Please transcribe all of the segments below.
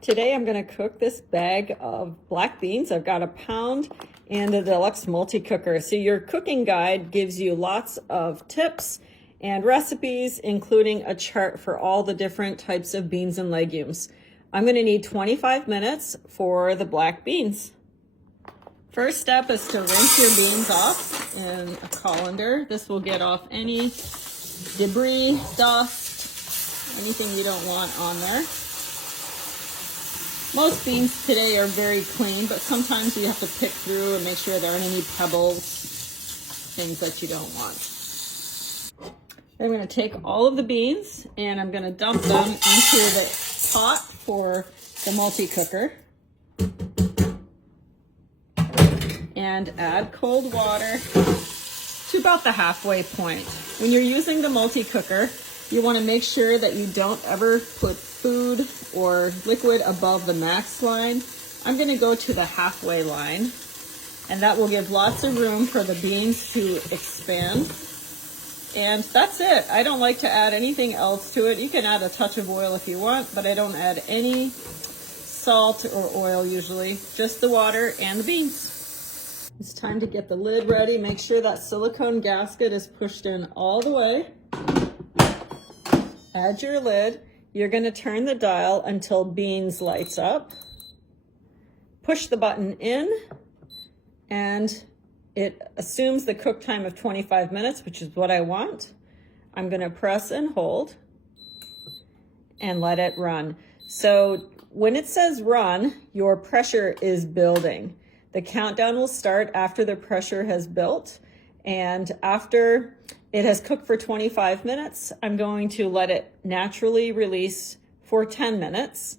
Today I'm going to cook this bag of black beans. I've got a pound and a deluxe multi-cooker. So your cooking guide gives you lots of tips and recipes, including a chart for all the different types of beans and legumes. I'm going to need 25 minutes for the black beans. First step is to rinse your beans off in a colander. This will get off any debris, dust, anything you don't want on there. Most beans today are very clean, but sometimes you have to pick through and make sure there aren't any pebbles, things that you don't want. I'm going to take all of the beans and I'm going to dump them into the pot for the multi-cooker and add cold water to about the halfway point. When you're using the multi-cooker, you want to make sure that you don't ever put food or liquid above the max line. I'm going to go to the halfway line, and that will give lots of room for the beans to expand. And that's it. I don't like to add anything else to it. You can add a touch of oil if you want, but I don't add any salt or oil usually, just the water and the beans. It's time to get the lid ready. Make sure that silicone gasket is pushed in all the way. Add your lid. You're going to turn the dial until beans lights up. Push the button in, and it assumes the cook time of 25 minutes, which is what I want. I'm going to press and hold and let it run. So when it says run, your pressure is building. The countdown will start after the pressure has built, and after it has cooked for 25 minutes, I'm going to let it naturally release for 10 minutes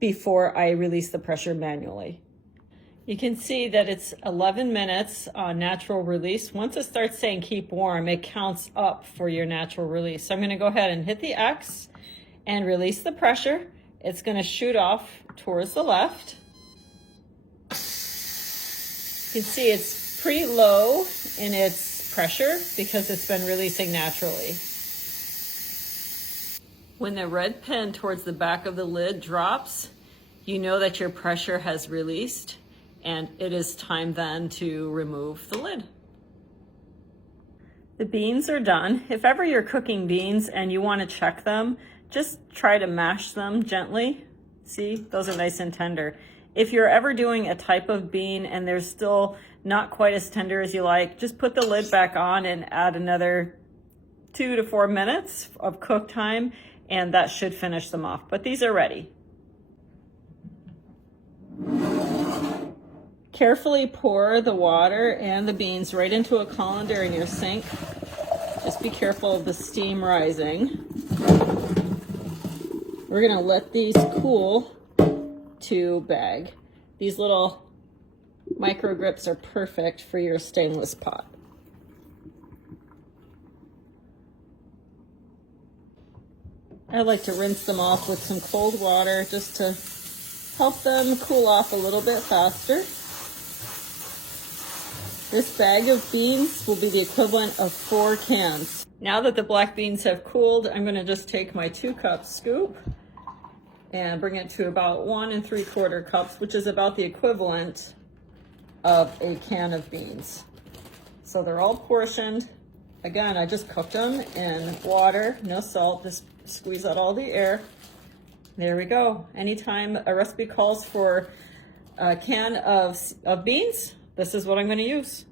before I release the pressure manually. You can see that it's 11 minutes on natural release. Once it starts saying keep warm, it counts up for your natural release. So I'm going to go ahead and hit the X and release the pressure. It's going to shoot off towards the left. You can see it's pretty low in its pressure because it's been releasing naturally. When the red pen towards the back of the lid drops, you know that your pressure has released, and it is time then to remove the lid. The beans are done. If ever you're cooking beans and you want to check them, just try to mash them gently. See, those are nice and tender. If you're ever doing a type of bean and they're still not quite as tender as you like, just put the lid back on and add another 2 to 4 minutes of cook time, and that should finish them off. But these are ready. Carefully pour the water and the beans right into a colander in your sink. Just be careful of the steam rising. We're gonna let these cool to bag. These little micro grips are perfect for your stainless pot. I like to rinse them off with some cold water just to help them cool off a little bit faster. This bag of beans will be the equivalent of 4 cans. Now that the black beans have cooled, I'm going to just take my 2-cup scoop and bring it to about 1 3/4 cups, which is about the equivalent of a can of beans. So they're all portioned. Again, I just cooked them in water, no salt, just squeeze out all the air. There we go. Anytime a recipe calls for a can of beans, this is what I'm going to use.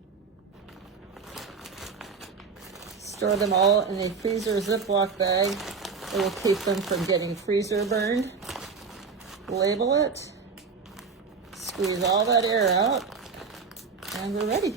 Store them all in a freezer Ziploc bag. It will keep them from getting freezer burned. Label it, squeeze all that air out, and we're ready.